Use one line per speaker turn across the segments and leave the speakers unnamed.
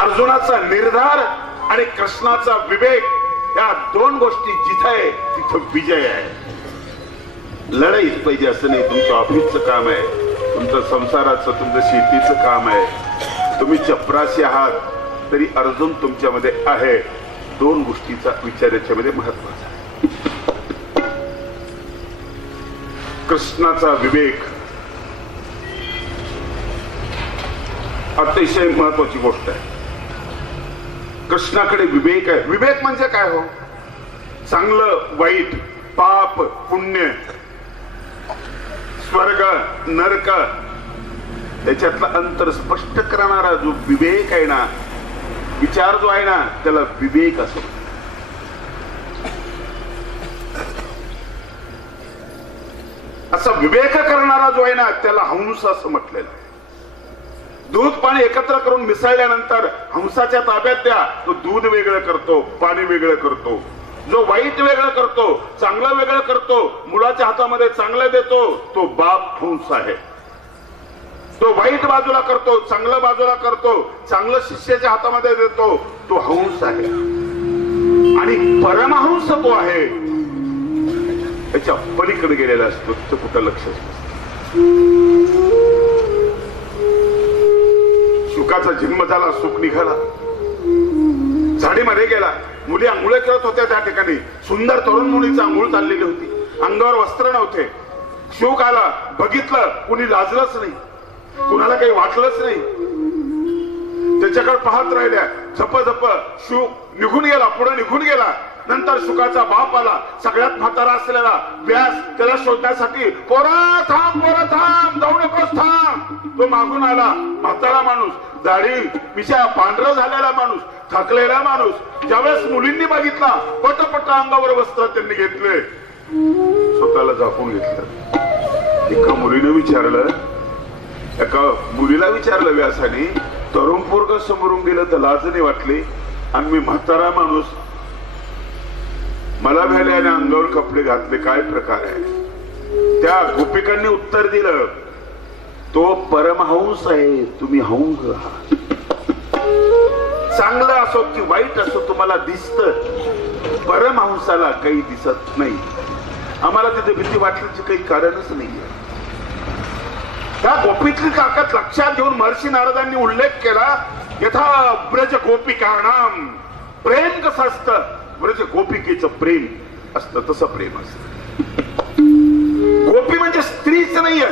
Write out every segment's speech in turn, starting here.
अर्जुनाचा निर्धार आणि कृष्णाचा विवेक या दोन गोष्टी जिथे आहे तिथं विजय आहे. लढाईच पाहिजे असं नाही तुमचं ऑफिसचं काम आहे तुमचं संसाराचं तुमचं शेतीचं काम आहे. तुम्ही चपराशी आहात तरी अर्जुन तुमच्यामध्ये आहे. दोन गोष्टीचा विचार याच्यामध्ये महत्त्वाचा आहे. कृष्णाचा विवेक अतिशय महत्वाची गोष्ट आहे. कृष्णाकडे विवेक आहे. विवेक म्हणजे काय हो? चांगलं वाईट पाप पुण्य स्वर्ग नरक. त्याच्यातलं अंतर स्पष्ट करणारा जो विवेक आहे ना विचार जो आहे ना त्याला विवेक असो असा विवेक करणारा जो आहे ना त्याला हंस असं म्हटलेलं दूध पाणी एकत्र करून मिसळल्यानंतर हंसाच्या ताब्यात द्या. तो दूध वेगळं करतो पाणी वेगळं करतो. जो वाईट वेगळं करतो चांगलं वेगळं करतो मुलाच्या हातामध्ये चांगलं देतो तो बाप हंस आहे. तो वाईट बाजूला करतो चांगलं बाजूला करतो चांगलं शिष्याच्या हातामध्ये देतो तो हंस आहे. आणि परमहंस तो आहे. त्याच्या पलीकडे गेलेला असतो तो कुठं लक्ष सुखाचा जन्म झाला सुख निघाला. झाडीमध्ये गेला. मुली आंघोळ करत होत्या त्या ठिकाणी. सुंदर तरुण मुलीचा आंघोळ चाललेली होती. अंगावर वस्त्र नव्हते. शोक आला बघितलं कुणी लाजलंच नाही. कुणाला काही वाटलंच नाही. त्याच्याकडे पाहत राहिल्या. झप झप शुक निघून गेला पुढे निघून गेला. नंतर सुखाचा बाप आला. सगळ्यात म्हातारा असलेला व्यास त्याला शोधण्यासाठी पोरा थांब पोरा थांब जाऊ नकोस थांब. तो मागून आला. म्हातारा माणूस दाढी पिशा पांढरा झालेला माणूस थकलेला माणूस. ज्यावेळेस मुलींनी बघितला पटपट अंगावर वस्त्र त्यांनी घेतले. स्वतःला झाकून घेतलं. एका मुलीने विचारलं एका मुलीला विचारलं व्यासाने तरुण पोरग समोरून गेलं तर लाजने वाटली. आणि मी म्हातारा माणूस मला भ्याले आणि अंगावर कपडे घातले काय प्रकार आहे? त्या गोपिकांनी उत्तर दिलं तो परमहंस आहे तुम्ही हंस आहात. चांगलं असो की वाईट असो तुम्हाला दिसत. परमहंसाला काही दिसत नाही. आम्हाला तिथे भीती वाटण्याचे काही कारणच नाहीये. त्या गोपीतली ताकद लक्षात घेऊन महर्षी नारदांनी उल्लेख केला यथा ब्रज गोपिकाणाम प्रेम कसं असतं? ब्रज गोपिकेचं प्रेम असतं तसं प्रेम असत. गोपी म्हणजे स्त्रीच नाहीये.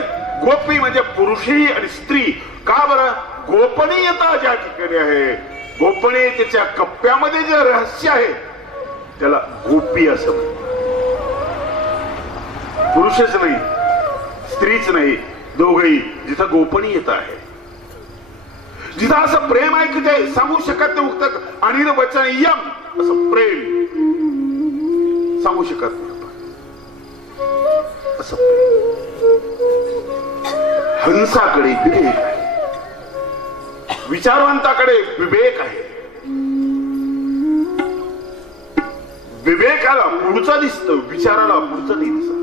गोपी म्हणजे पुरुषही आणि स्त्री. का बरं? गोपनीयता ज्या ठिकाणी आहे गोपनीयतेच्या कप्प्यामध्ये जे रहस्य आहे त्याला गोपी असं म्हणतात. पुरुषच नाही स्त्रीच नाही. दोघही जिथं गोपनीयता आहे. जिथं असं प्रेम आहे की ते सांगू शकत नाही उगत आणि वचन यम असं प्रेम. सांगू शकत नाही असं हंसाकडे विवेक आहे. विचारवंताकडे विवेक आहे. विवेकाला पुढचा दिसत विचाराला पुढचं नाही दिसत.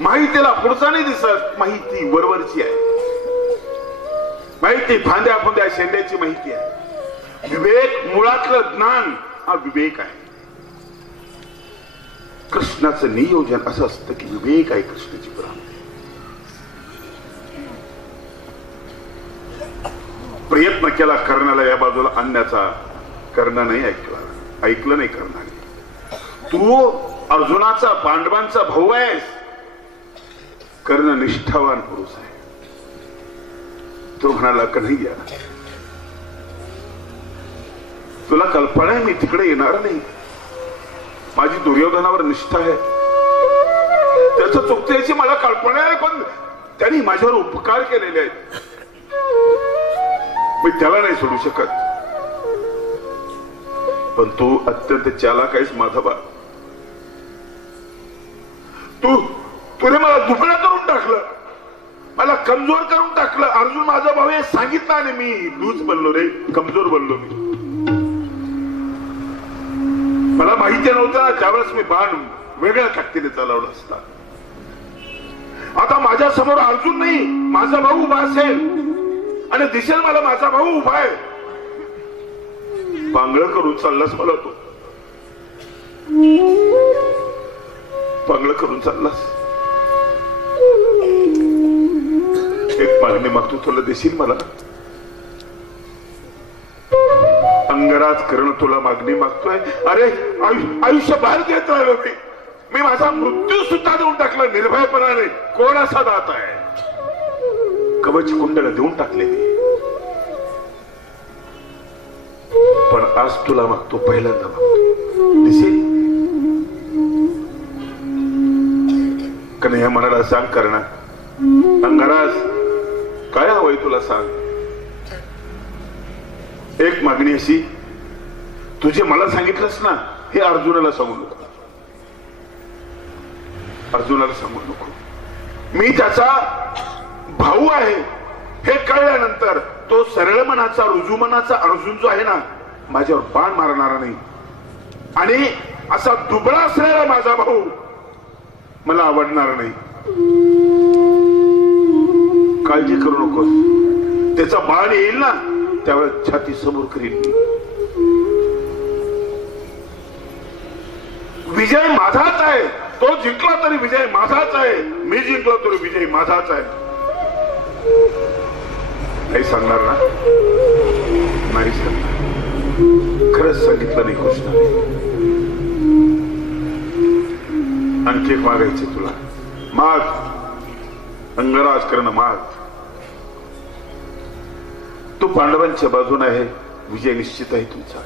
माहितीला पुढचा नाही दिसत माहिती वरवरची आहे. माहिती फांद्या फुंद्या शेंड्याची माहिती आहे. विवेक मुळातलं ज्ञान हा विवेक आहे. कृष्णाचं नियोजन असं असतं की विवेक आहे कृष्णाची प्राण प्रयत्न केला कर्णाला या बाजूला आणण्याचा. कर्ण नाही ऐकला. ऐकलं नाही कर्णाने. तू अर्जुनाचा पांडवांचा भाऊ आहेस. कर्ण निष्ठावान पुरुष आहे. तो म्हणाला कन्हैया तुला कल्पना आहे मी तिकडे येणार नाही. माझी दुर्योधनावर निष्ठा आहे. त्याच चुकते मला कल्पना आहे पण त्यांनी माझ्यावर उपकार केलेले आहेत. मी त्याला नाही सोडू शकत. पण तू अत्यंत चालाक आहेस माधवा. तू तुने मला दुबळा करून टाकलं. मला कमजोर करून टाकलं. अर्जुन माझा भाऊ हे सांगितलं आणि मी लूज बनलो रे कमजोर बनलो मी. मला माहिती नव्हतं त्यावेळेस मी बाण वेगळ्या ताकदीने चालवलं असता. आता माझ्यासमोर अर्जुन नाही माझा भाऊ उभा असेल. आणि दिसेल मला माझा भाऊ उभा आहे. पांगळ करून चाललास मला तो. पांगळ करून चाललास. एक मागणी मागतो तुला देशील मला? अंगराज करण तुला मागणी मागतोय? अरे आयुष्य बाहेर देत राहिलो हो मी. मी माझा मृत्यू सुद्धा देऊन टाकला निर्भयपणाने. कोण असा दात आहे? कवच कुंडल देऊन टाकले मी. पण आज तुला मागतो पहिल्यांदा मागतो. दिसेल? कन्हैया मनाला सांग करणार अंगराज काय हवंय तुला सांग? एक मागणी अशी तुझे मला सांगितलंस ना हे अर्जुनाला सांगू नको. अर्जुनाला सांगू नको. मी त्याचा भाऊ आहे. हे कळल्यानंतर तो सरळ मनाचा रुजुमनाचा अर्जुन जो आहे ना माझ्यावर बाण मारणारा नाही. आणि असा दुबळा असलेला माझा भाऊ मला आवडणार नाही. काळजी करू नकोस. त्याचा बाण येईल ना त्यावेळेस छाती समोर करील विजय माझाच आहे. तो जिंकला तरी विजय माझाच आहे. मी जिंकलो तरी विजय माझाच आहे. काही सांगणार ना? नाही सांगणार. खरंच सांगितलं नाही कृष्णाने. आणखी एक मागायचे तुला. माग. अंगराज करणं माग. तो पांडवांच्या बाजूने आहे. विजय निश्चित आहे तुमचा.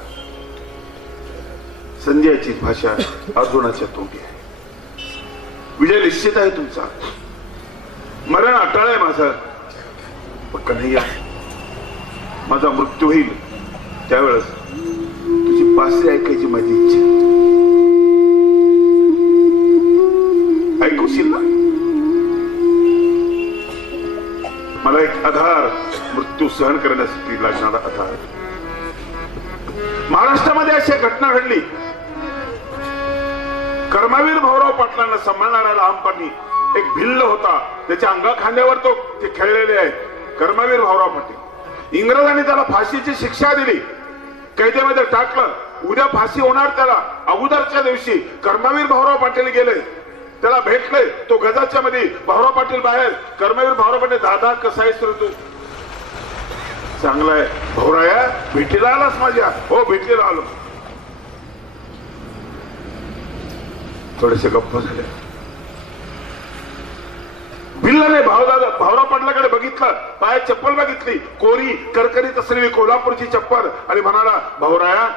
संजयाची भाषा अर्जुनाच्या तोंडी आहे. विजय निश्चित आहे तुमचा. मरण अटाळ आहे माझा. पण कन्हैया माझा मृत्यू होईल त्यावेळेस तुझी पासरी ऐकायची माझी इच्छा मृत्यू सहन करण्यासाठी लागणारा आधार. महाराष्ट्रामध्ये अशी घटना घडली. कर्मवीर भाऊराव पाटलांना सांभाळणारा लहानपणी एक भिल्ल होता. त्याच्या अंगा खांद्यावर तो ते खेळलेले आहे कर्मवीर भाऊराव पाटील. इंग्रजांनी त्याला फाशीची शिक्षा दिली. कैद्यामध्ये टाकलं. उद्या फाशी होणार त्याला. अगोदरच्या दिवशी कर्मवीर भाऊराव पाटील गेले. त्याला भेटले. तो गजाच्या मध्ये भाऊराव पाटील बाहेर. कर्मवीर भाऊराव पाटील दादा कसा आहे तू? चांगला आहे. भाऊराया भेटीला आलास माझ्या. हो भेटीला आलो. थोडेसे गप्प झाले. भिल्लाने भावदादा भावरा पाटलाकडे बघितलं. पायात चप्पल बघितली कोरी करकरीत असलेली कोल्हापूरची चप्पल. आणि म्हणाला भाऊराया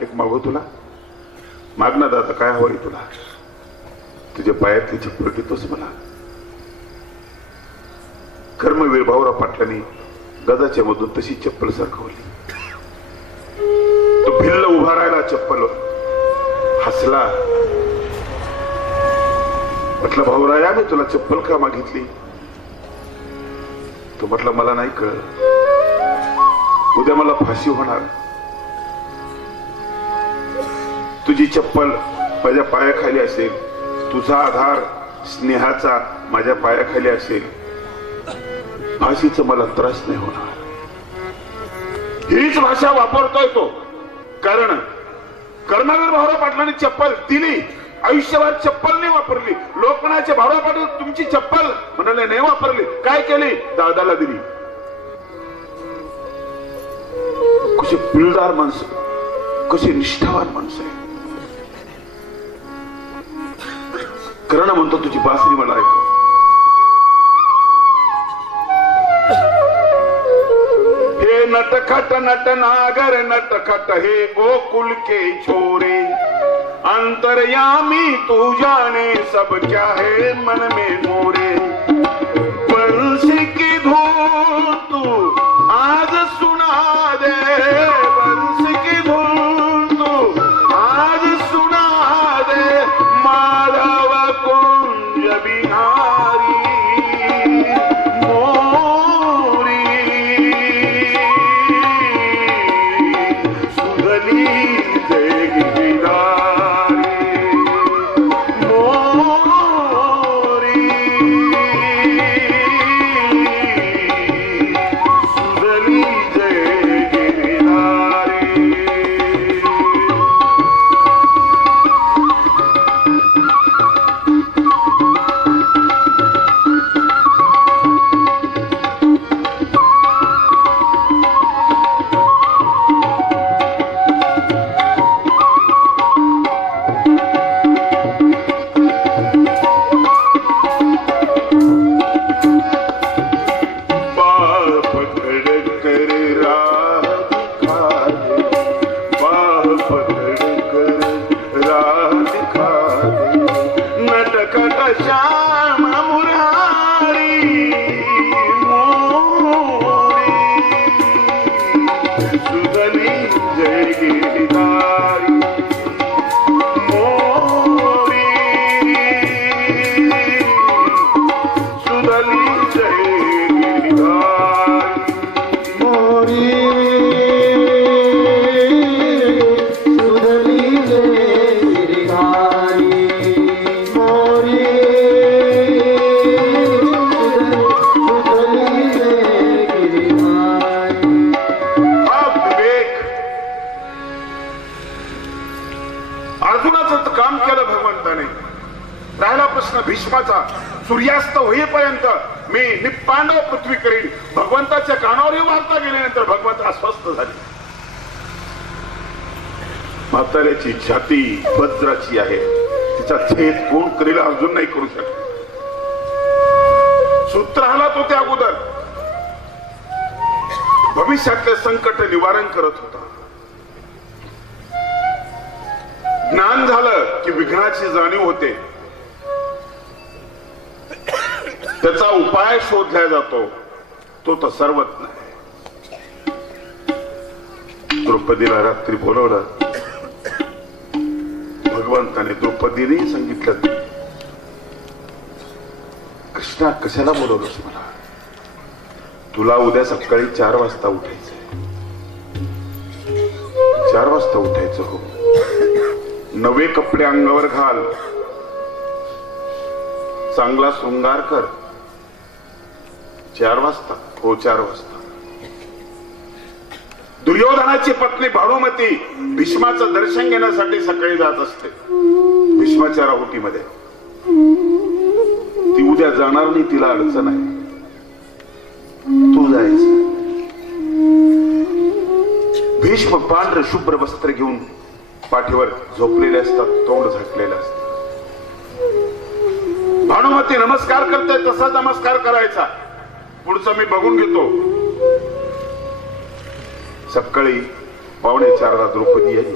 एक मागू तुला. माग दादा काय हवं तुला? तुझ्या पायातली चप्पल घेतोस मला. कर्मवीर भाऊराव पाटलांनी गजाच्या मधून तशी चप्पल सरकवली. तो भिल्ल उभा राहिला चप्पल हसला. म्हटलं भाऊराया मी तुला चप्पल का मागितली? तो म्हटलं मला नाही कळ उद्या मला फाशी होणार. तुझी चप्पल माझ्या पायाखाली असेल. तुझा आधार स्नेहाचा माझ्या पायाखाली असेल. फाशीचा मला त्रास नाही होणार. हीच भाषा वापरतोय तो. कारण कर्मवीर भाऊराव पाटलांनी चप्पल दिली. आयुष्यभर चप्पल नाही वापरली. लोक म्हणायचे भाऊराव पाटील तुमची चप्पल म्हणाले नाही वापरली. काय केली? दादाला दिली. कशी पिळदार माणसं. कशी निष्ठावान माणसं आहे कर्ण म्हणतो तुझी बासरी मला ऐकव. हे नटखट नट नागर नट खट हे गोकुल के छोरे। अंतरयामी तू जाने सब क्या है मन में मोरे। बंसी की निपांडव पृथ्वी भगवंताच्या कानावरही वार्ता गेल्यानंतर भगवंत अस्वस्थ झाले. म्हाताऱ्याची छाती वज्राची आहे. तिचा छेद कोण करील अर्जुन नाही करू शकत. सूत्र आला तो त्या अगोदर. भविष्यातले संकट निवारण करत होता. ज्ञान झालं की विघ्नाची जाणीव होते. उपाय शोधला जातो. तो तर सर्वज्ञ नाही. द्रौपदीला रात्री बोलवलं. भगवंताने द्रौपदीने सांगितलं. कृष्णा कशाला बोलवलंस मला? तुला उद्या सकाळी चार वाजता उठायचंय. चार वाजता उठायचं हो. नवे कपडे अंगावर घाल. चांगला शृंगार कर. चार वाजता. हो चार वाजता. दुर्योधनाची पत्नी भानुमती भीष्माचं दर्शन घेण्यासाठी सकाळी जात असते. भीष्माच्या राहुटीमध्ये. ती उद्या जाणार नाही तिला अडचण आहे. तू जायचं. भीष्म पांढर शुभ्र वस्त्र घेऊन पाठीवर झोपलेले असतात तोंड झाकलेलं असत भानुमती नमस्कार करते तसा नमस्कार करायचा. पुढचं मी बघून घेतो. सकाळी पावणे चारला द्रौपदी आली.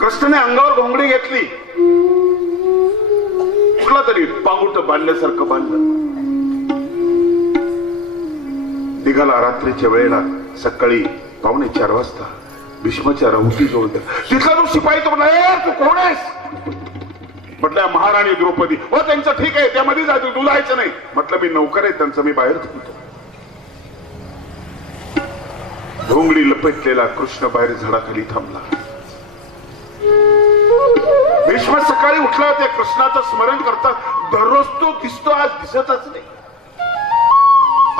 कृष्णाने अंगावर घोंगडी घेतली. कुठला तरी पाऊट बांधल्यासारखं बांधलं. निघाला रात्रीच्या वेळेला सकाळी पावणे चार वाजता. भीष्माच्या रवती जवळ तिथला तो शिपाई तो म्हणला तू कोण आहेस? म्हटलं महाराणी द्रौपदी हो त्यांचं ठीक आहे त्यामध्ये जायचं तू जायचं नाही. म्हटलं मी नौकर आहे त्यांचं मी बाहेर थांबतो ढोंगडी लपेटलेला कृष्ण बाहेर झाडाखाली थांबला. भीष्म सकाळी उठला त्या कृष्णाचं स्मरण करता दररोज तो दिसतो आज दिसतच नाही.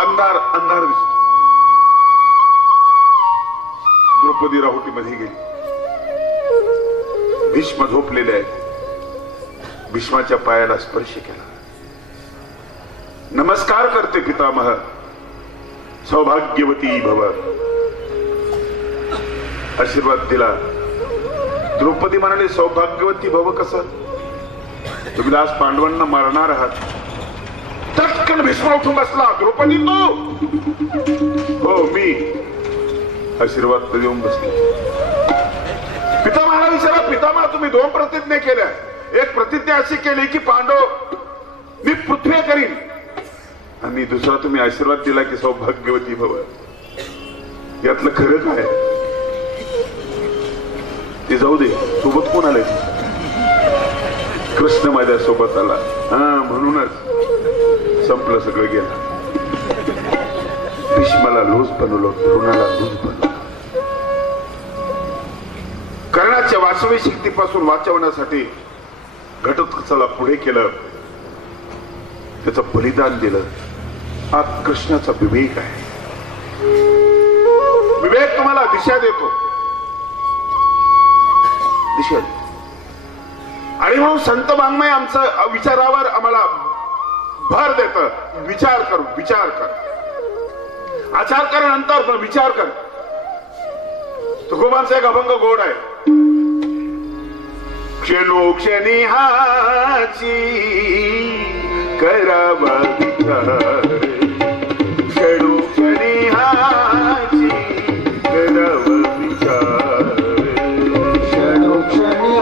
अंधार अंधार दिसतो. द्रौपदी राहुटीमध्ये गेली. भीष्म झोपलेले आहेत. भीष्माच्या पायाला स्पर्श केला. नमस्कार करते पितामह. सौभाग्यवती भव. आशीर्वाद दिला. द्रौपदी म्हणाले सौभाग्यवती भव कसं? तुम्ही आज पांडवांना मारणार आहात. तत्कन भीष्मा उठून बसला द्रौपदी तू. हो मी. आशीर्वाद देऊन बसले. पितामहाला विचारा पितामहा तुम्ही दोन प्रतिज्ञा केल्या. एक प्रतिज्ञा अशी केली की पांडव मी पृथ्वी करीन. आणि दुसरा तुम्ही आशीर्वाद दिला की सौभाग्यवती भव. यातलं खरं काय? ते जाऊ दे सोबत कोण आले कृष्ण माझ्या सोबत आला. हा म्हणूनच संपलं सगळं गेलं. भीष्माला लूज बनवलं द्रोणाला लूज बनवलं. कर्णाच्या वासवी शक्तीपासून वाचवण्यासाठी घटोत्कचाला पुढे केलं त्याचं बलिदान दिलं. हा कृष्णाचा विवेक आहे. विवेक तुम्हाला दिशा देतो. दिशा देतो. आणि म्हणून संत वाङ्मय आमचं विचारावर आम्हाला भर देत. विचार कर विचार कर. आचार कर नंतर विचार कर. तुकोबांचा एक अभंग गोड आहे. क्षणो क्षणी हाची करावा विचार.
क्षणो क्षणी हाची करावा विचार. क्षणो
क्षणी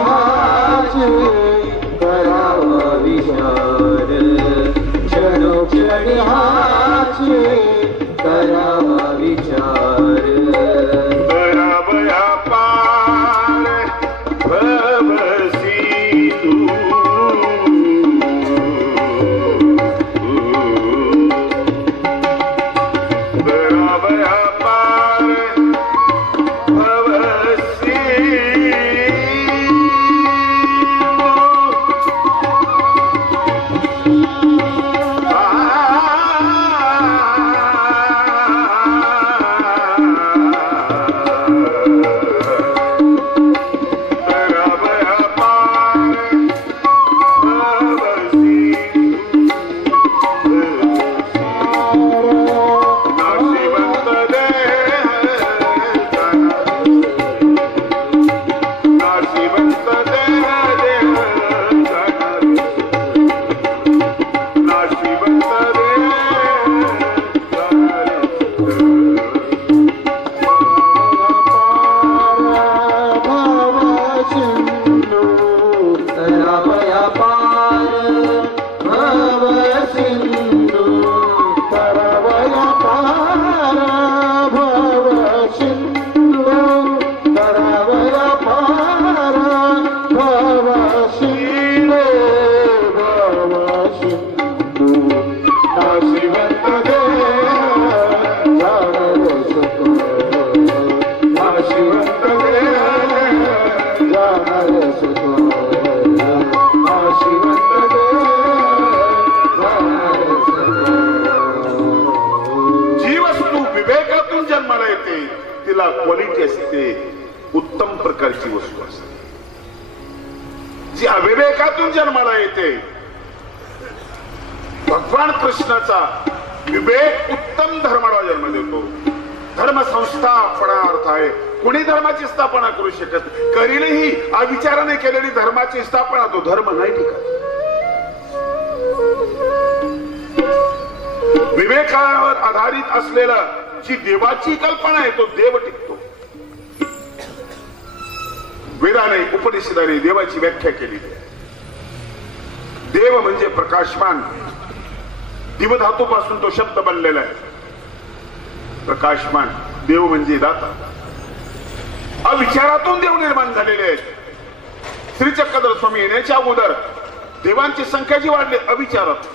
विचार. क्षणो क्षणी हाची तिला क्वालिटी असते उत्तम प्रकारची वस्तू असते. जी अविवेकातून जन्माला येते. भगवान कृष्णाचा विवेक उत्तम धर्माला जन्म देतो. धर्म संस्थापना अर्थ आहे. कुणी धर्माची स्थापना करू शकत करीलही अविचाराने केलेली धर्माची स्थापना तो धर्म नाही ठिकाण विवेकावर आधारित असलेला जी देवाची कल्पना आहे तो देव टिकतो. वेदाने उपनिषदाने देवाची व्याख्या केली देव म्हणजे प्रकाशमान. दिवधातूपासून तो शब्द बनलेला आहे. प्रकाशमान देव म्हणजे दाता. अविचारातून देव निर्माण झालेले आहेत. श्री चक्रधर स्वामी येण्याच्या अगोदर देवांची संख्या जी वाढली अविचारात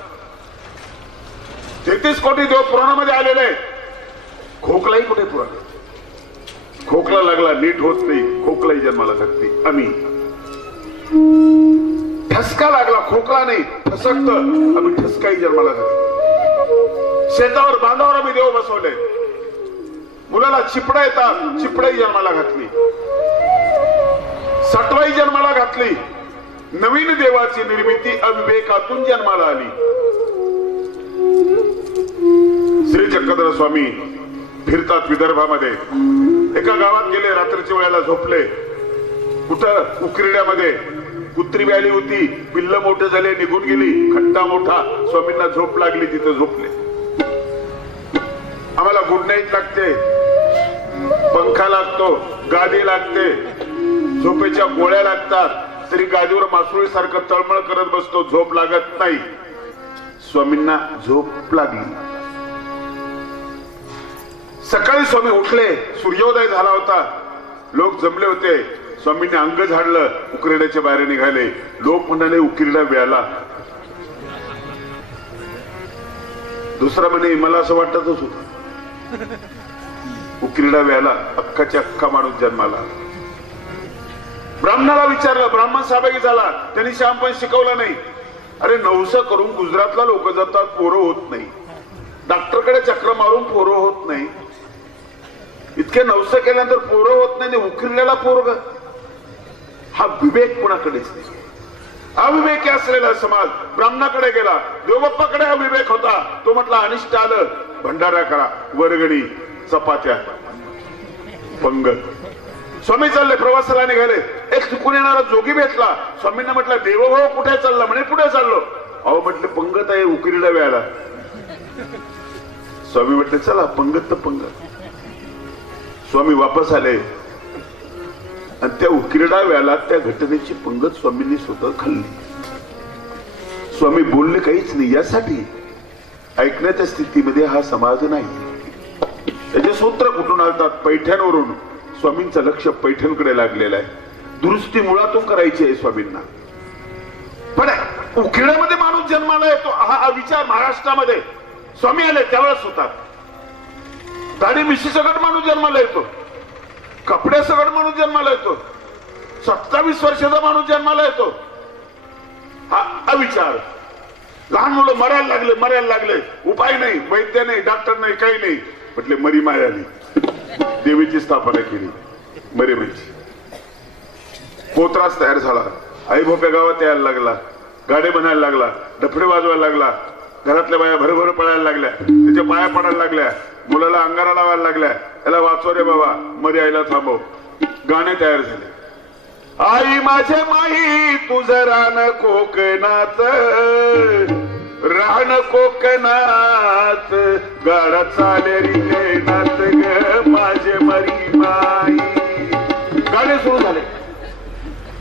तेहतीस कोटी देव पुराणामध्ये आलेले आहेत. खोकलाही कुठे पुराण खोकला लागला नीट होत नाही खोकलाही जन्माला घातली आम्ही. ठसका लागला खोकला नाही ठसकत. आम्ही ठसकाही जन्माला धरते शेतावर बांधावर आम्ही देव बसवले. मुलाला चिपडा येतात चिपडाही जन्माला घातली. सटवाई जन्माला घातली. नवीन देवाची निर्मिती अविवेकातून जन्माला आली. श्री चक्रधर स्वामी फिरतात विदर्भामध्ये. एका गावात गेले रात्रीच्या वेळेला झोपले. कुठं? उकिरड्यामध्ये. कुत्री व्याली होती. पिल्ल मोठे झाले निघून गेली. खट्टा मोठा. स्वामींना झोप लागली तिथे झोपले. आम्हाला गुड नाईट लागते. पंखा लागतो गादी लागते. झोपेच्या गोळ्या लागतात. तरी गादीवर मासुळी सारखं तळमळ करत बसतो. झोप लागत नाही. स्वामींना झोप लागली. सकाळी स्वामी उठले सूर्योदय झाला होता. लोक जमले होते. स्वामींनी अंग झाडलं उकिरड्याच्या बाहेर निघाले. लोक म्हणाले उकिरडा व्याला. दुसरा म्हणे मला असं वाटतच होत. उकिरडा व्याला अख्खाच्या अख्खा माणूस जन्माला. ब्राह्मणाला विचारलं ब्राह्मण सहभागी झाला त्यांनी श्याम पण शिकवलं नाही. अरे नवस करून गुजरातला लोक जातात पोरं होत नाही. डॉक्टरकडे चक्र मारून पोरं होत नाही. इतके नवस केल्यानंतर पोरं होत नाही आणि पोरग. हा विवेक कुणाकडेच नाही अविवेकी असलेला समाज ब्राह्मणाकडे गेला. देवबाप्पाकडे अविवेक होता. तो म्हटला अनिष्ट आलं भंडारा करा. वर्गणी चपात्या पंगत स्वामी चालले प्रवासाला निघाले. एक चुकून येणारा जोगी भेटला. स्वामींना म्हटलं देवभाव कुठे चालला? म्हणे पुढे चाललो? अहो म्हटले पंगत आहे उकिरीला वेळाला. स्वामी म्हटले चला पंगत तर पंगत. स्वामी वापस आले. आणि त्या उकिरडा वेळाला त्या घटनेची पंगत स्वामींनी स्वतः खाल्ली. स्वामी बोलले काहीच नाही यासाठी ऐकण्याच्या स्थितीमध्ये हा समाज नाही. त्याचे सूत्र कुठून आलतात? पैठ्यांवरून स्वामींचं लक्ष पैठणकडे लागलेलं आहे. दुरुस्ती मुळातून करायची आहे स्वामींना. पण उकिड्यामध्ये माणूस जन्माला येतो हा हा विचार महाराष्ट्रामध्ये. स्वामी आले त्यावेळेस होतात. दाढी मिशी सगळ माणूस जन्माला येतो. कपडे सगट माणूस जन्माला येतो. सत्तावीस वर्षाचा माणूस जन्माला येतो. हा अविचार. लहान मुलं मरायला लागले मरायला लागले. उपाय नाही वैद्य नाही डॉक्टर नाही काही नाही. म्हटले मरी माय आली. देवीची स्थापना केली. मरी मायची पोत्रास तयार झाला. आई भोप्या गावात यायला लागला. गाडे बनायला लागला. डफडे वाजवायला लागला. घरातल्या बाया भरभर पळायला लागल्या. त्याच्या पाया पडायला लागल्या. मुलाला अंगारा लावायला लागल्या. याला वाचव रे बाबा मध्ये आईला थांबव. गाणे तयार झाले. आई माझे माई तुझं रान कोकणात. रान कोकणात. गाडा चाले नात ग माझे मरी माई. गाणे सुरू झाले.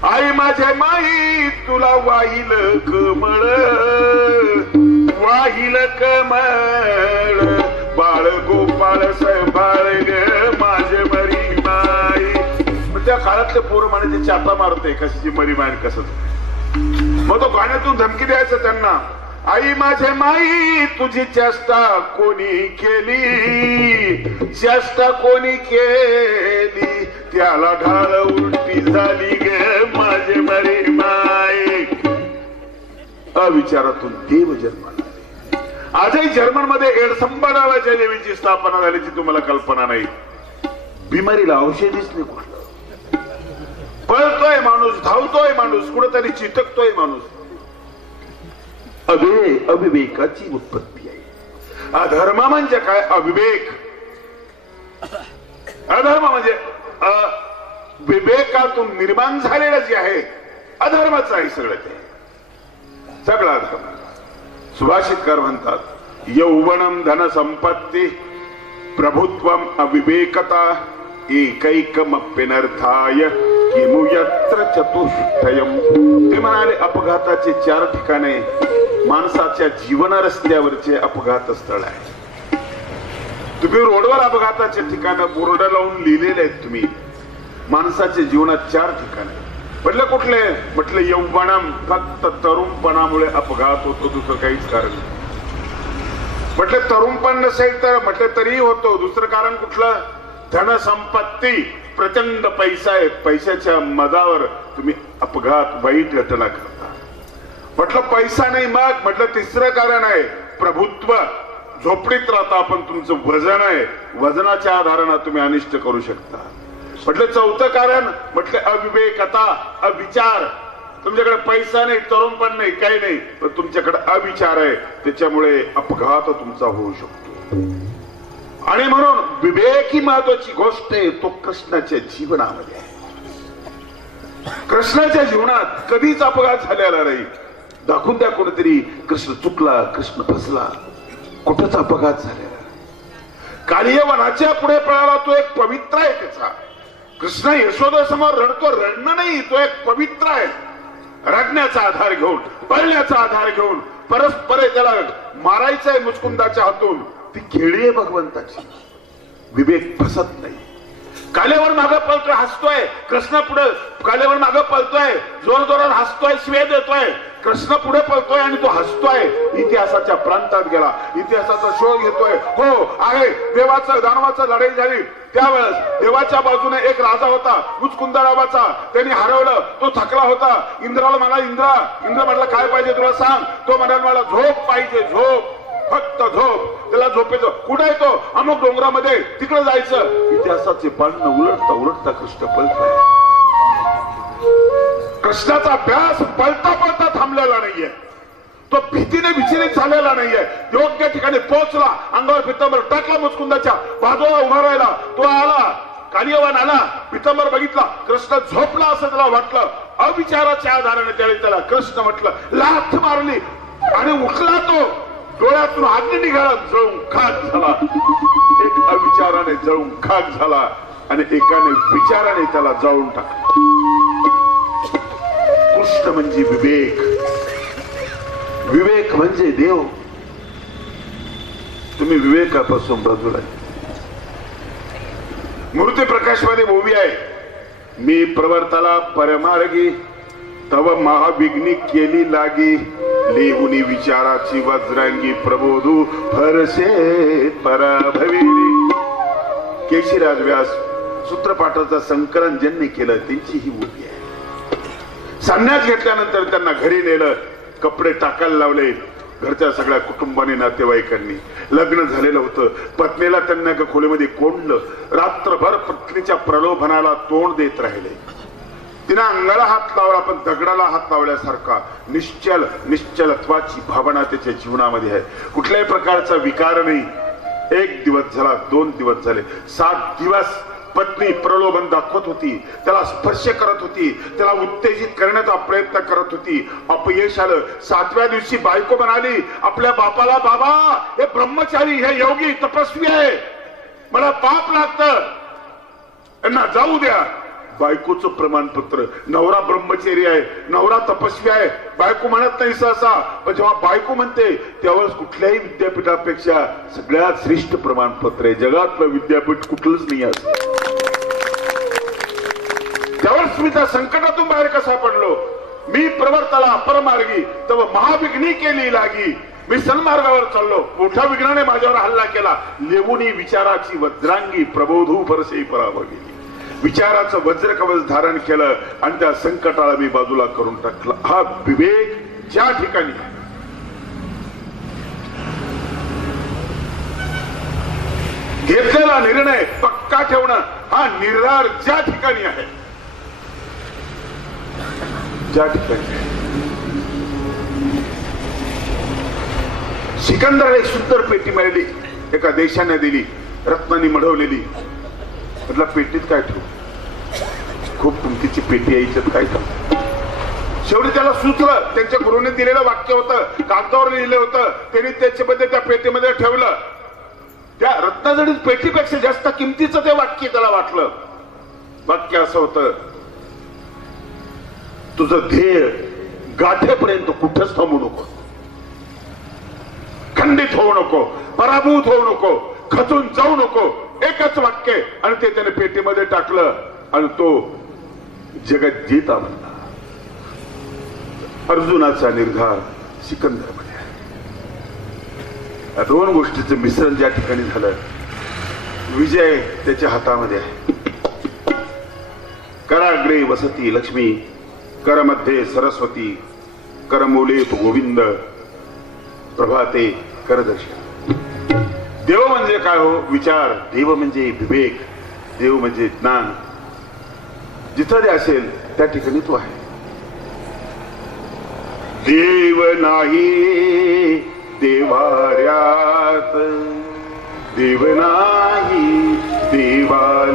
आई माझे माई तुला वाहिल कमळ. वाहिल कमळ. बाळ गोपाळ संभाळ ग माझे मरी माई. त्या काळातले पोर म्हणे चाता मारते कशाची मरी माय कसं? मग तो गाण्यातून धमकी द्यायचं त्यांना. आई माझे माई तुझी चेष्टा कोणी केली? चेष्टा कोणी केली? त्याला ढाळ उलटी झाली ग माझे मरी माई. अविचारातून देव जन्माला. आजही जर्मनमध्ये एडसंबा नावाच्या देवीची स्थापना झाल्याची तुम्हाला कल्पना नाही. बिमारीला औषधीच नाही कुठलं? पळतोय माणूस धावतोय माणूस कुठेतरी चितकतोय माणूस. अभिवे अविवेकाची उत्पत्ती आहे. अधर्म म्हणजे काय? अविवेक. अधर्म म्हणजे विवेकातून निर्माण झालेलं जे आहे अधर्माचं आहे सगळं ते. सगळा अधर्म. सुभाषितकार म्हणतात यौवनम धन संपत्ती प्रभुत्वम अविवेकता एकैकमप्यनर्थाय किमु यत्र चतुष्टयम. ते म्हणाले अपघाताचे चार ठिकाणे माणसाच्या जीवन रस्त्यावरचे अपघात स्थळ आहे. तुम्ही रोडवर अपघाताचे ठिकाण बोर्ड लावून लिहिलेले आहेत तुम्ही. माणसाच्या जीवनात चार ठिकाणे. म्हटलं कुठले? म्हटलं यौवनम फक्त तरुणपणामुळे अपघात होतो दुसरं काहीच कारण नाही. म्हटलं तरुणपण नसेल तर म्हटलं तरीही होतो. दुसरं कारण कुठलं? धनसंपत्ती. प्रचंड पैसा आहे. पैशाच्या मदावर तुम्ही अपघात वाईट घटना करता. म्हटलं पैसा नाही मग. म्हटलं तिसरं कारण आहे प्रभुत्व. झोपडीत राहता आपण तुमचं वजन आहे. वजनाच्या आधारानं तुम्ही अनिष्ट करू शकता. म्हटलं चौथं कारण. म्हटलं अविवेकता अविचार. तुमच्याकडे पैसा नाही तरुण पण नाही काही नाही. पण तुमच्याकडे अविचार आहे. त्याच्यामुळे अपघात तुमचा होऊ शकतो. आणि म्हणून विवेक ही महत्वाची गोष्ट आहे. तो कृष्णाच्या जीवनामध्ये आहे. कृष्णाच्या जीवनात कधीच अपघात झालेला नाही. दाखवून द्या कोणीतरी कृष्ण चुकला कृष्ण फसला. कुठंच अपघात झालेला कालियवनाच्या पुढे पळाला तो एक पवित्र आहे त्याचा. कृष्ण यशोदासमोर रडतो रडणं नाही तो एक पवित्र आहे. रडण्याचा आधार घेऊन पळण्याचा आधार घेऊन परस्पर त्याला मारायचंय मुचकुंदाच्या हातून. ती खेळी आहे भगवंताची. विवेक फसत नाही. कालेवर माग पळतोय हसतोय. कृष्ण पुढे कालेवर माग पळतोय. जोर जोरात हसतोय शिवे देतोय. कृष्ण पुढे पळतोय आणि तो हसतोय. इतिहासाच्या प्रांतात गेला. इतिहासाचा शोध घेतोय. हो आहे. देवाचं दानवाचं लढाई झाली. त्यावेळेस देवाच्या बाजूने एक राजा होता मुचकुंद त्यांनी हरवलं तो थकला होता. इंद्राला मला इंद्रा इंद्र म्हटलं काय पाहिजे तुला सांग. तो म्हणाल मला झोप पाहिजे झोप. फक्त झोप. त्याला झोपेचं कुठं येतो अमुक डोंगरामध्ये तिकडे जायचं. इतिहासाचे पानं उलटता उलटता कृष्ण पळतोय कृष्णाचा अभ्यास पळता पळता थांबलेला नाहीये. तो भीतीने विचलित झालेला नाहीये. योग्य ठिकाणी पोहोचला अंगावर पित्तंबर टाकला मुचकुंदाच्या बाजूला उभा राहिला. तो आला कालियवान आला पित्तंबर बघितला कृष्ण झोपला असं त्याला वाटलं. अविचाराच्या आधाराने त्याने त्याला कृष्ण म्हटलं लाथ मारली आणि उठला तो. डोळ्यातून अग्नि निघाला जळून खाक झाला. एक अविचाराने जळून खाक झाला आणि एकाने विचाराने त्याला जाळून टाकलं. कृष्ण म्हणजे विवेक. विवेक म्हणजे देव. तुम्ही विवेकापासून बाजूला आहे. मूर्ती प्रकाशमध्ये उभी आहे. मी प्रवर्ताला परमार्गी तव महाविघ्नी केली लागी. लेहुनी विचाराची वज्रांगी प्रबोधू फरसे पराभविली. केशीराज व्यास सूत्रपाठाचं संकलन ज्यांनी केलं त्यांची ही उभी आहे. संन्यास घेतल्यानंतर त्यांना घरी नेलं. कपडे टाकायला लावले. घरच्या सगळ्या कुटुंबाने नातेवाईकांनी. लग्न झालेलं होतं. पत्नीला त्यांना एका खोलीमध्ये कोंडलं. रात्रभर पत्नीच्या प्रलोभनाला तोंड देत राहिले. तिने अंगाला हात लावला पण दगडाला हात लावल्यासारखा. निश्चल निश्चलत्वाची भावना त्याच्या जीवनामध्ये आहे. कुठल्याही प्रकारचा विकार नाही. एक दिवस झाला दोन दिवस झाले. सात दिवस पत्नी प्रलोभन दाखवत होती. त्याला स्पर्श करत होती. त्याला उत्तेजित करण्याचा प्रयत्न करत होती. अपयश आलं. सातव्या दिवशी बायको म्हणाली आपल्या बापाला बाबा हे ब्रह्मचारी हे योगी तपस्वी आहे. मला पाप लागतं. यांना जाऊ द्या. बायकोचं प्रमाणपत्र. नवरा ब्रह्मचारी आहे. नवरा तपस्वी आहे. बायको म्हणत नाही सहसा. पण जेव्हा बायको म्हणते त्यावेळेस कुठल्याही विद्यापीठापेक्षा सगळ्यात श्रेष्ठ प्रमाणपत्र आहे. जगातलं विद्यापीठ कुठलंच नाही असं त्यावेळेस मी त्या संकटातून बाहेर कसा पडलो? मी प्रवर्ताला अपरमार्गी तव महाविघ्नी केली लागी. मी सन्मार्गावर चाललो. मोठ्या विघ्नाने माझ्यावर हल्ला केला. लेवुनी विचाराची वज्रांगी प्रबोधू परसे पराभवी. विचाराचं वज्र कवच धारण केलं आणि त्या संकटाला मी बाजूला करून टाकला. हा विवेक ज्या ठिकाणी घेतलेला निर्णय पक्का ठेवणं हा निर्धार ज्या ठिकाणी आहे. ज्या ठिकाणी सिकंदर एक सुंदर पेटी मिळाली एका देशाने दिली रत्नानी मढवलेली. म्हटलं पेटीत काय ठेवू? खूप किमतीची पेटी यायच्यात याच्यात काय ठेवू? शेवटी त्याला सुचलं त्यांच्या गुरुने दिलेलं वाक्य होतं कागदावर लिहिलं होतं त्यांनी त्याच्यामध्ये त्या पेटीमध्ये ठेवलं. त्या रत्नाजडीत पेटीपेक्षा जास्त किमतीचं ते वाक्य त्याला वाटलं. वाक्य असं होतं तुझं ध्येय गाठेपर्यंत कुठंच थांबू नको. खंडित होऊ नको पराभूत होऊ नको खचून जाऊ नको. एकच वाक्य आणि ते त्याने पेटीमध्ये टाकलं आणि तो जगत जीता म्हणला. अर्जुनाचा निर्धार सिकंदरमध्ये आहे. या दोन गोष्टीचं मिश्रण ज्या ठिकाणी झालं विजय त्याच्या हातामध्ये आहे. कराग्रे वसती लक्ष्मी करमध्ये सरस्वती करमोले गोविंद प्रभाते करदर्शन. देव म्हणजे काय हो? विचार. देव म्हणजे विवेक. देव म्हणजे ज्ञान. जिथं जे असेल त्या ठिकाणी तो आहे. देव नाही देवाऱ्यात. देव नाही देवा